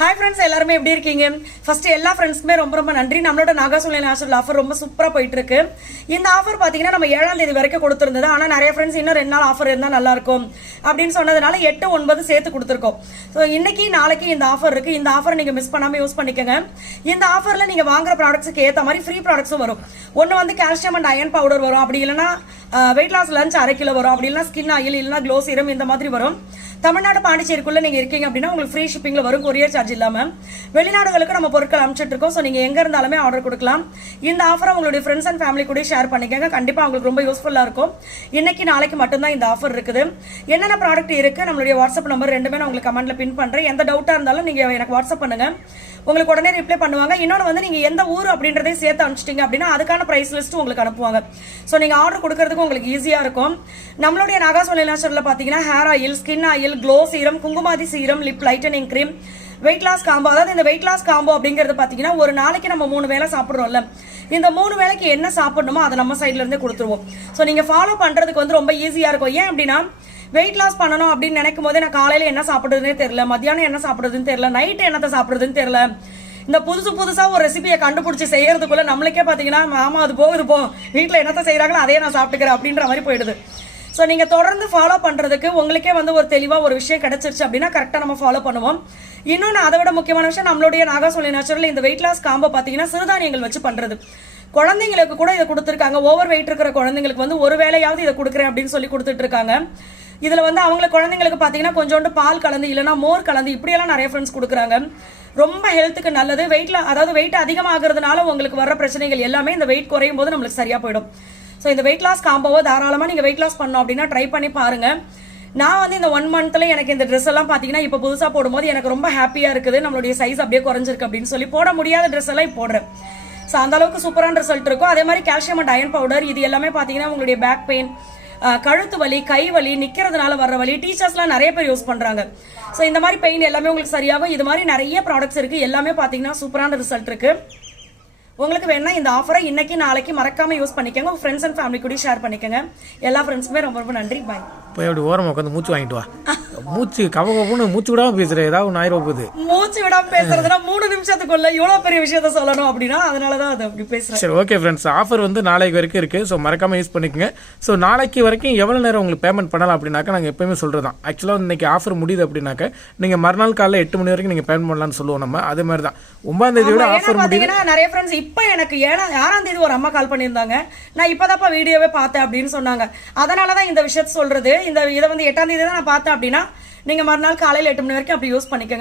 Hi friends, எல்லாருமே எப்படி இருக்கீங்க? ஃபர்ஸ்ட் எல்லா ஃப்ரெண்ட்ஸ்க்குமே ரொம்ப ரொம்ப நன்றி. நம்மளோட நாகாசோலை நேச்சுரல் ஆஃபர் ரொம்ப சூப்பரா போயிட்டு இருக்கு. இந்த ஆஃபர் பாத்தீங்கன்னா நம்ம 7ஆம் தேதி வரைக்கும் கொடுத்திருந்தது. ஆனா நிறைய ஃப்ரெண்ட்ஸ் இன்னும் 2 நாள் ஆஃபர் இருந்தா நல்லா இருக்கும் அப்படின்னு சொன்னதுனால 8, 9 சேர்த்து கொடுத்துருக்கோம். ஸோ இன்னைக்கு நாளைக்கு இந்த ஆஃபர் இருக்கு. இந்த ஆஃபர் நீங்க மிஸ் பண்ணாம யூஸ் பண்ணிக்கோங்க. இந்த ஆஃபர்ல நீங்க வாங்குற ப்ராடக்ட்ஸ்க்கு ஏற்ற மாதிரி ஃப்ரீ ப்ராடக்ட்ஸும் வரும். ஒன்று வந்து கால்சியம் அண்ட் அயன் பவுடர் வரும், அப்படி இல்லைன்னா வெயிட் லாஸ் லஞ்ச் 1/2 கிலோ வரும், அப்படி இல்லைன்னா ஸ்கின் ஆயில் இல்லைன்னா க்ளோ சீரம் இந்த மாதிரி வரும். தமிழ்நாடு பாண்டிச்சேரிக்குள்ள நீங்க இருக்கீங்க அப்படின்னா உங்களுக்கு ஃப்ரீ ஷிப்பிங்ல வரும், கொரியர் சார்ஜ் இல்லாம. வெளிநாடுகளுக்கு நம்ம பொருட்கள் அனுப்பிச்சிட்டு இருக்கோம். ஸோ நீங்க எங்க இருந்தாலுமே ஆர்டர் கொடுக்கலாம். இந்த ஆஃபரை உங்களுடைய ஃப்ரெண்ட்ஸ் அண்ட் ஃபேமிலி கூட ஷேர் பண்ணிக்கோங்க. கண்டிப்பா உங்களுக்கு ரொம்ப யூஸ்ஃபுல்லா இருக்கும். இன்னைக்கு நாளைக்கு மட்டும்தான் இந்த ஆஃபர் இருக்குது. என்னென்ன ப்ராடக்ட் இருக்கு, நம்மளுடைய வாட்ஸ்அப் நம்பர் ரெண்டுமே நான் உங்களுக்கு கமெண்ட்ல பின் பண்றேன். எந்த டவுட்டா இருந்தாலும் நீங்க எனக்கு வாட்ஸ்அப் பண்ணுங்க, உங்களுக்கு உடனே ரிப்ளை பண்ணுவாங்க. இன்னொன்று வந்து நீங்க எந்த ஊர் அப்படின்றதே சேர்த்து அனுப்பிச்சிட்டீங்க அப்படின்னா அதுக்கான பிரைஸ் லிஸ்ட் உங்களுக்கு அனுப்புவாங்க. ஸோ நீங்க ஆர்டர் கொடுக்கறதுக்கு உங்களுக்கு ஈஸியா இருக்கும். நம்மளுடைய நாகாசோலை நேச்சுரல்ல பாத்தீங்கன்னா hair oil, skin oil, glow serum, Kumkumadi serum, lip lightening cream, weight loss combo. அதாவது இந்த வெயிட் லாஸ் காம்போ அப்படிங்கிறது பாத்தீங்கன்னா ஒரு நாளைக்கு நம்ம 3 வேளை சாப்பிடுறோம்ல, இந்த 3 வேளைக்கு என்ன சாப்பிடணுமோ அதை நம்ம சைட்ல இருந்தே கொடுத்துருவோம். ஸோ நீங்க ஃபாலோ பண்றதுக்கு வந்து ரொம்ப ஈஸியா இருக்கும். ஏன் அப்படின்னா வெயிட் லாஸ் பண்ணணும் அப்படின்னு நினைக்கும் போதே நான் காலையில என்ன சாப்பிடுறதுனே தெரியல, மத்தியானம் என்ன சாப்பிடுறதுன்னு தெரியல, நைட்டு என்னத்தை சாப்பிடுறதுன்னு தெரியல. இந்த புதுசா ஒரு ரெசிபியை கண்டுபிடிச்சி செய்யறதுக்குள்ள நம்மளுக்கே பாத்தீங்கன்னா ஆமா அது போகுது போ, வீட்டுல என்னத்தை செய்யறாங்களோ அதே நான் சாப்பிட்டுக்கிறேன் அப்படின்ற மாதிரி போயிடுது. ஸோ நீங்க தொடர்ந்து ஃபாலோ பண்றதுக்கு உங்களுக்கே வந்து ஒரு தெளிவா ஒரு விஷயம் கிடைச்சிருச்சு அப்படின்னா கரெக்டா நம்ம ஃபாலோ பண்ணுவோம். இன்னொன்று அதை விட முக்கியமான விஷயம், நம்மளுடைய நாகாசோலை நேச்சுரல் இந்த வெயிட் லாஸ் காம்போ பாத்தீங்கன்னா சிறுதானியங்கள் வச்சு பண்றது. குழந்தைங்களுக்கு கூட இதை கொடுத்துருக்காங்க. ஓவர் வெயிட் இருக்கிற குழந்தைங்களுக்கு வந்து ஒரு வேளையாவது இதை கொடுக்குறேன் அப்படின்னு சொல்லி கொடுத்துட்டு இருக்காங்க. இதுல வந்து அவங்களுக்கு குழந்தைங்களுக்கு பாத்தீங்கன்னா கொஞ்சோண்டு பால் கலந்து இல்லைன்னா மோர் கலந்து இப்படியெல்லாம் நிறைய ஃப்ரெண்ட்ஸ் கொடுக்குறாங்க. ரொம்ப ஹெல்த்துக்கு நல்லது. அதாவது வெயிட் அதிகமாகிறதுனால உங்களுக்கு வர்ற பிரச்சனைகள் எல்லாமே இந்த வெயிட் குறையும் போது நம்மளுக்கு சரியா போயிடும். ஸோ இந்த வெயிட் லாஸ் காம்போவை தாராளமா நீங்க வெயிட் லாஸ் பண்ணோம் அப்படின்னா ட்ரை பண்ணி பாருங்க. நான் வந்து இந்த 1 மந்த்ல எனக்கு இந்த ட்ரெஸ் எல்லாம் பாத்தீங்கன்னா இப்ப புதுசா போடும்போது எனக்கு ரொம்ப ஹாப்பியா இருக்குது. நம்மளுடைய சைஸ் அப்படியே குறைஞ்சிருக்கு அப்படின்னு சொல்லி போட முடியாத ட்ரெஸ் எல்லாம் போடுறேன். ஸோ அந்த அளவுக்கு சூப்பரான ரிசல்ட் இருக்கும். அதே மாதிரி கால்சியம் அண்ட் அயன் பவுடர் இது எல்லாமே பாத்தீங்கன்னா உங்களுடைய பேக் பெயின், கழுத்து வலி, கை வலி, நிக்கிறதுனால வர்ற வலி, டீச்சர்ஸ்லாம் நிறைய பேர் யூஸ் பண்றாங்க. ஸோ இந்த மாதிரி பெயின் எல்லாமே உங்களுக்கு சரியாகும். இது மாதிரி நிறைய ப்ராடக்ட்ஸ் இருக்கு. எல்லாமே பாத்தீங்கன்னா சூப்பரான ரிசல்ட் இருக்கு. உங்களுக்கு வேணா இந்த ஆஃபரை இன்னைக்கு நாளைக்கு மறக்காம யூஸ் பண்ணிக்கோங்க. உங்க ஃப்ரெண்ட்ஸ் அண்ட் ஃபேமிலி கூட ஷேர் பண்ணிக்கோங்க. எல்லா ஃப்ரெண்ட்ஸ்க்குமே ரொம்ப ரொம்ப நன்றி. பாய். போய் அப்படி ஓரமாக உட்காந்து மூச்சு வாங்கிட்டு வா. மூச்சு கவகப்புன்னு மூச்சு விடாம பேசுற, ஏதாவது ஒன்று ஆயிரம் போகுது. மூச்சு விடாம பேசுறதுனா 3 நிமிஷத்துக்குள்ள இவ்வளவு பெரிய விஷயத்த சொல்லணும் அப்படின்னா அதனாலதான் அது அப்படி பேசுறேன். சரி, ஓகே ஃப்ரெண்ட்ஸ், ஆஃபர் வந்து நாளைக்கு வரைக்கும் இருக்கு. ஸோ மறக்காம யூஸ் பண்ணிக்கோங்க. ஸோ நாளைக்கு வரைக்கும் எவ்வளவு நேரம் உங்களுக்கு பேமெண்ட் பண்ணலாம் அப்படின்னாக்கா நாங்கள் எப்பயுமே சொல்றதான். ஆக்சுவலாக இன்னைக்கு ஆஃபர் முடியுது அப்படின்னாக்க நீங்க மறுநாள் காலையில் 8 மணி வரைக்கும் நீங்க பேமெண்ட் பண்ணலாம்னு சொல்லுவோம். நம்ம அதே மாதிரி தான் 9ஆம் தேதியோட ஆஃபர் முடியுது. நிறைய ஃப்ரெண்ட்ஸ் இப்போ எனக்கு 6ஆம் தேதி ஒரு அம்மா கால் பண்ணியிருந்தாங்க. நான் இப்பதாப்பா வீடியோவே பார்த்தேன் அப்படின்னு சொன்னாங்க. அதனாலதான் இந்த விஷயத்த சொல்றது. இதை வந்து 8ஆம் தேதி தான் நான் பார்த்தேன் அப்படின்னா நீங்க மறுநாள் காலையில் 8 மணி வரைக்கும் அப்படி யூஸ் பண்ணிக்கோங்க.